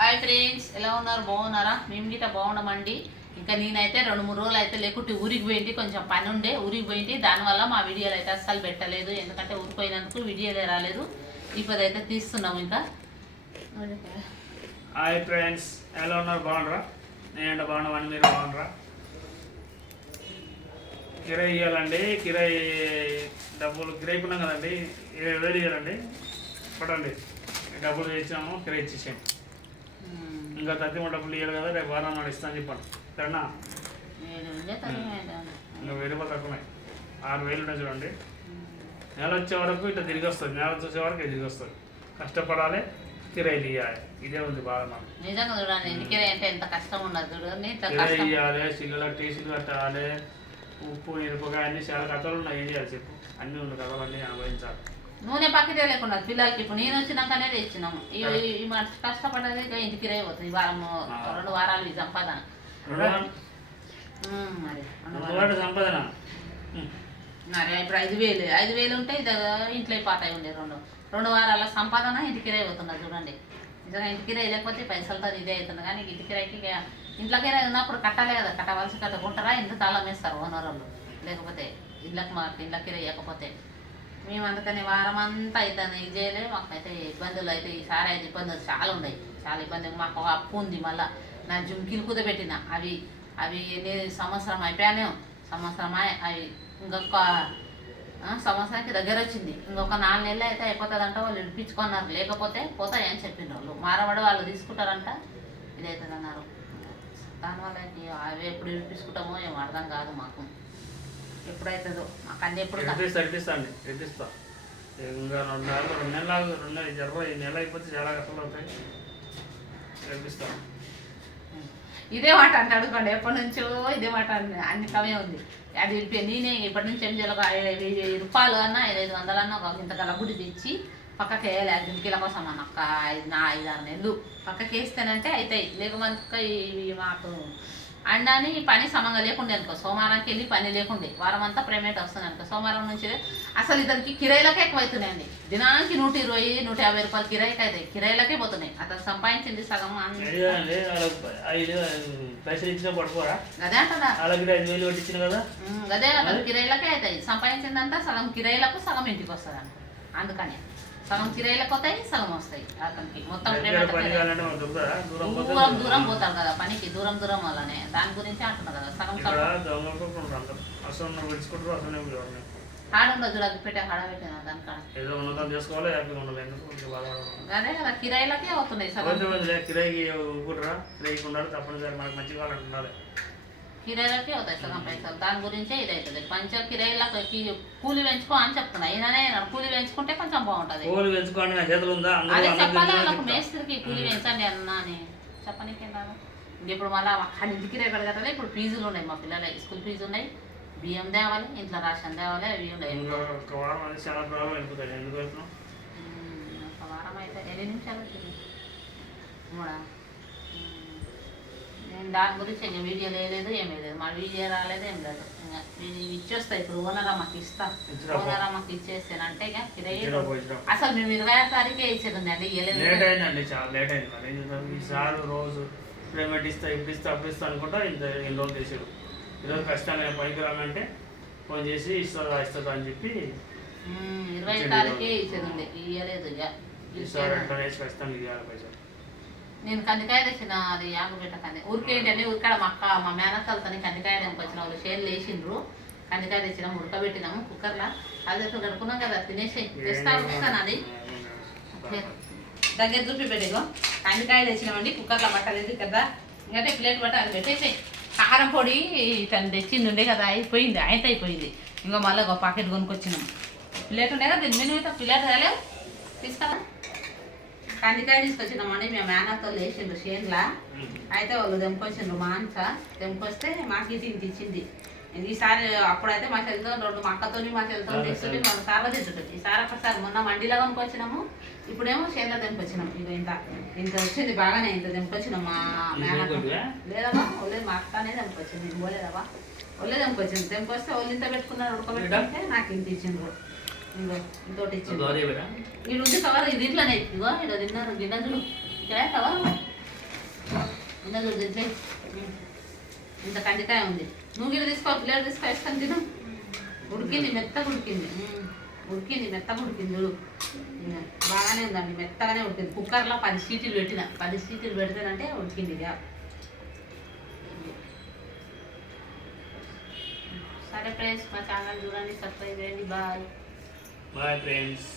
Hi friends, ఎలా ఉన్నారు? బాగున్నారా? మేము గిట్ట బాగున్నామండి. ఇంకా నేనైతే 2-3 రోజులు అయితే లేకుంటే ఊరికి పోయింది, కొంచెం పని ఉండే ఊరికి పోయింది. దానివల్ల మా వీడియోలు అయితే అస్సలు పెట్టలేదు, ఎందుకంటే ఊరికి పోయినందుకు వీడియోలే రాలేదు. ఇప్పుడు అయితే తీస్తున్నాము. ఇంకా హాయ్ ఫ్రెండ్స్, ఎలా ఉన్నారు? బాగున్నారా? నేను బాగున్నామని మీరు బాగున్నారా? కిరాయి ఇవ్వాలండి, కిరాయి డబ్బులు కిరాయి ఉన్నాం కదండి, 7,000 ఇవ్వాలండి. పడండి, డబ్బులు ఇచ్చాము, కిరాయి ఇచ్చేసాము. ఇంకా తగ్గిన డబ్బులు ఇవ్వాలి కదా, రేపు వారం నాడు ఇస్తాను చెప్పాను. సరేనా? ఇంకా 1000 రూపాయలు తక్కువన్నాయి, 6,000 ఉన్నాయి చూడండి. నెల వచ్చే వరకు ఇట్లా తిరిగి వస్తుంది, నెల చూసే వరకు తిరిగి వస్తుంది. కష్టపడాలి, కిరాయిలు ఇవ్వాలి, ఇదే ఉంది బాగా మనం. నిజంగా చూడండి, కిరాయి అంటే ఎంత కష్టం ఉండదు చూడండి. కిరాయి ఇవ్వాలి, సిగ్గులకు టీసీలు కట్టాలి, ఉప్పు మిరపకాయ అన్ని చాలా కథలు ఉన్నాయి. ఏం చేయాలి చెప్పు? అన్నీ ఉన్న కథలు అన్నీ అనుభవించాలి. నూనె పక్కతే లేకుండా పిల్లలకి ఇప్పుడు నేను వచ్చినాకనే తెచ్చినాము. ఈ మాట కష్టపడ్డది ఇక ఇంటికి రే పోతుంది. ఈ వారం 2 వారాలు ఈ సంపాదన మరి సంపాదన మరి ఇప్పుడు 5,000 ఉంటే ఇది ఇంట్లో పాతాయి ఉండే 2 వారాల సంపాదన ఇంటికి రే పోతున్నది చూడండి. నిజంగా ఇంటికి రే లేకపోతే పైసలతో ఇదే అవుతుంది. కానీ ఇంటికి రైకి ఇంట్లోకి ఉన్నప్పుడు కట్టాలి కదా, కట్టవలసి కట్టుకుంటారా? ఇంత తాళం వేస్తారు ఓనర్లు, లేకపోతే ఇంట్లోకి వేయకపోతే. మేము అందుకని వారం అంతా అవుతుంది ఇది చేయలే. మాకైతే ఇబ్బందులు అయితే ఈసారి అయితే ఇబ్బందులు చాలా ఉన్నాయి, చాలా ఇబ్బంది. మాకు ఒక అప్పు ఉంది, మళ్ళీ నా జుంకీలు కుదబెట్టిన అవి ఎన్ని సంవత్సరం అయిపోయానే, సంవత్సరం అవి ఇంకొక సంవత్సరానికి దగ్గర వచ్చింది. ఇంకొక 4 నెలలు అయితే అయిపోతుందంట. వాళ్ళు విడిపించుకున్నారు, లేకపోతే పోతాయి అని చెప్పిన వాళ్ళు. మారబడి వాళ్ళు తీసుకుంటారంట, ఇదవుతుంది అన్నారు. దానివల్ల అవి ఎప్పుడు విడిపించుకుంటామో ఏమో అర్థం కాదు మాకు. ఎప్పుడైతుందో మాకు అన్నీ ఎప్పుడు రెడ్డిస్తాండి రెడ్డిస్తా. ఇంకా 2 నెలలు ఈ నెల అయిపోతే చాలా కష్టాలు అవుతాయి. రెడ్డిస్తాను. ఇదే మాట అంటే అడుగుకోండి, ఎప్పటి నుంచో ఇదే మాట అన్ని కమే ఉంది. అది నేనే ఇప్పటి నుంచి ఏం చేయాలి, 1,000 రూపాయలు అన్నా 500 అన్నా ఒక ఇంత గలబుడి తెచ్చి పక్కకి వేయాలి. 5 కిల కోసం అన్న ఒక 5-6 నెలలు పక్కకి వేస్తేనంటే అవుతాయి. లేకపోతే ఇవి మాకు అండాని పని సమంగా లేకుండే అనుకో, సోమవారానికి వెళ్ళి పని లేకుండే, వారం అంతా ప్రైవేట్ వస్తుంది అనుకో. సోమవారం నుంచి అసలు ఇతనికి కిరాయిలకే ఎక్కువ అవుతున్నాయండి. దినానికి 120-150 రూపాయలు కిరాయికి అవుతాయి, కిరాయిలకే పోతున్నాయి. అతను సంపాదించింది సగం పైసలు ఇచ్చినా పడుకోరా? అదే అంటారా, అదే అతను కిరాయిలకే అవుతాయి. సంపాదించిందంతా సగం కిరాయిలకు, సగం ఇంటికి వస్తుంది అనుకో. అందుకని సగం కిరాయిలకు వస్తాయి, సగం వస్తాయి అతనికి. మొత్తం దూరం పోతారు కదా పనికి, దూరం వల్లనే. దాని గురించి అంటున్నారు కదా, సగం ఆడుండదు చూడ పెట్టే హాడ పెట్టిన దానికాడ అదే కదా, కిరాయిలకే అవుతున్నాయి సగం. కిరాయిలకే అవుతాయి సగం పైసలు. దాని గురించే ఇదవుతుంది. కొంచెం కిరాయిలకు కూలి పెంచుకో అని చెప్తున్నా. ఈయననే కూలి పెంచుకుంటే కొంచెం బాగుంటుంది. అదే చెప్పాలి వాళ్ళకు, మేస్త్రికి కూలి పెంచండి అన్నా అని చెప్పనీకే రాదు. ఇప్పుడు మళ్ళీ అక్కడి ఇంటికి కిరాయి పెడగట్టాలి. ఇప్పుడు ఫీజులు ఉన్నాయి, మా పిల్లలకి స్కూల్ ఫీజు ఉన్నాయి, బియ్యం తేవాలి, ఇంట్లో రేషన్ తేవాలి, అవి ఉన్నాయి. ఒక వారం అయితే 2 నిమిషాలు వచ్చింది 3. నేను దాని గురించి ఇంకా వీడియో లేదు, ఏమీ లేదు. మా వీడియో రాలేదు, ఏం లేదు. ఇంకా ఇచ్చేస్తాయి. ఇప్పుడు ఓనరమ్మకి ఇస్తాం, ఓనరమ్మకి ఇచ్చేస్తానంటే ఇక కిరాయి అసలు మేము 26వ తారీఖే ఇచ్చేది ఉందండి. లేట్ అయిందండి, చాలా లేట్ అయింది. మరి ఈసారి రోజు పేమెంట్ ఇస్తా, ఇప్పుడు ఇస్తా, అప్పుడు ఇస్తా అనుకుంటా ఎన్ని రోజులు చేసాడు. ఈరోజు కష్టంగా పైకి రానంటే ఫోన్ చేసి ఇస్తుందా అని చెప్పి 20వ తారీఖే ఇచ్చేది ఉంది, ఇవ్వలేదు. ఇక ఈసారి అంటే ఖచ్చితంగా ఇవ్వాలి పైసలు. నేను కందికాయ తెచ్చిన, అది యాగబెట్ట కంది. ఊరికేంటంటే ఊరికాడ మా మేనత్తలతో కందికాయ తెంపుకొచ్చిన వాళ్ళు షేర్లు వేసిండ్రు. కందికాయ తెచ్చినాము, ఉడకబెట్టినాము కుక్కర్లో. అది కడుక్కున్నాం కదా, తినేసి తెస్తాను. అది దగ్గర చూపి పెట్టిగో, కందికాయ తెచ్చినామండి. కుక్కర్లో పట్టలేదు కదా, ఇంకంటే ప్లేట్ పట్ట అది పెట్టేసి కారం పొడి తను తెచ్చింది ఉండే కదా, అయిపోయింది. అయిపోయింది. ఇంకో మళ్ళీ ఒక ప్యాకెట్ కొనుక్కొచ్చినాము. ప్లేట్ ఉండే కదా, దీని మీద ప్లేట్ రాలేవు తీసుకురా. కందికాయ తీసుకొచ్చినామండి. మేము మేనతో లేచిండ్రు షేన్లా. అయితే వాళ్ళు తెంపుకొచ్చిండ్రు, తెంపుకొస్తే మాకు ఇంత ఇచ్చింది. ఈసారి అప్పుడైతే మా చెల్లితో 2 మా అక్కతో మా చెల్లితో తెచ్చుంటే 2 సార్లు తెచ్చుంటుంది. ఈసారి ఒకసారి మొన్న మండిలో కొనుక్కొచ్చినాము, ఇప్పుడేమో షేన్లో తెంపుకొచ్చినాము. ఇక ఇంత వచ్చింది, బాగానే ఇంత తెంపుకొచ్చినాం. మా మేనతో లేదమ్మా, ఒళ్ళే మా అక్కనే తెంపుకొచ్చింది. నేను పోలేదమ్మా, ఒళ్ళే తెంపుకొచ్చింది. తెంపుకొస్తే వాళ్ళు ఇంత పెట్టుకున్నారు, ఉడకబెట్టుకుంటే నాకు ఇంత ఇచ్చిండ్రు. ఇగో ఇంకోటి ఇచ్చింది. ఇది ఉంది కవర్, ఇది ఇంట్లోనే. ఇగో ఇక్కడ తిన్నారు గిన్నెలు, ఇక్కడ కవర్ ఇంకా చూడు దీంట్లో ఇంత కందికాయ ఉంది. నువ్వు గిన్నె తీసుకో, ప్లేట్ తీసుకో, వేసుకొని తిను. ఉడికింది, మెత్తగా ఉడికింది. ఉడికింది, మెత్తగా ఉడికింది చూడు. బాగానే ఉందండి, మెత్తగానే ఉడికింది. కుక్కర్లో 10 సీటీలు పెట్టిన, 10 సీటీలు పెడితేనంటే ఉడికింది ఇక. సరే ఫ్రెండ్స్, మా ఛానల్ చూడండి, సబ్స్క్రైబ్ చేయండి. Bye bye friends.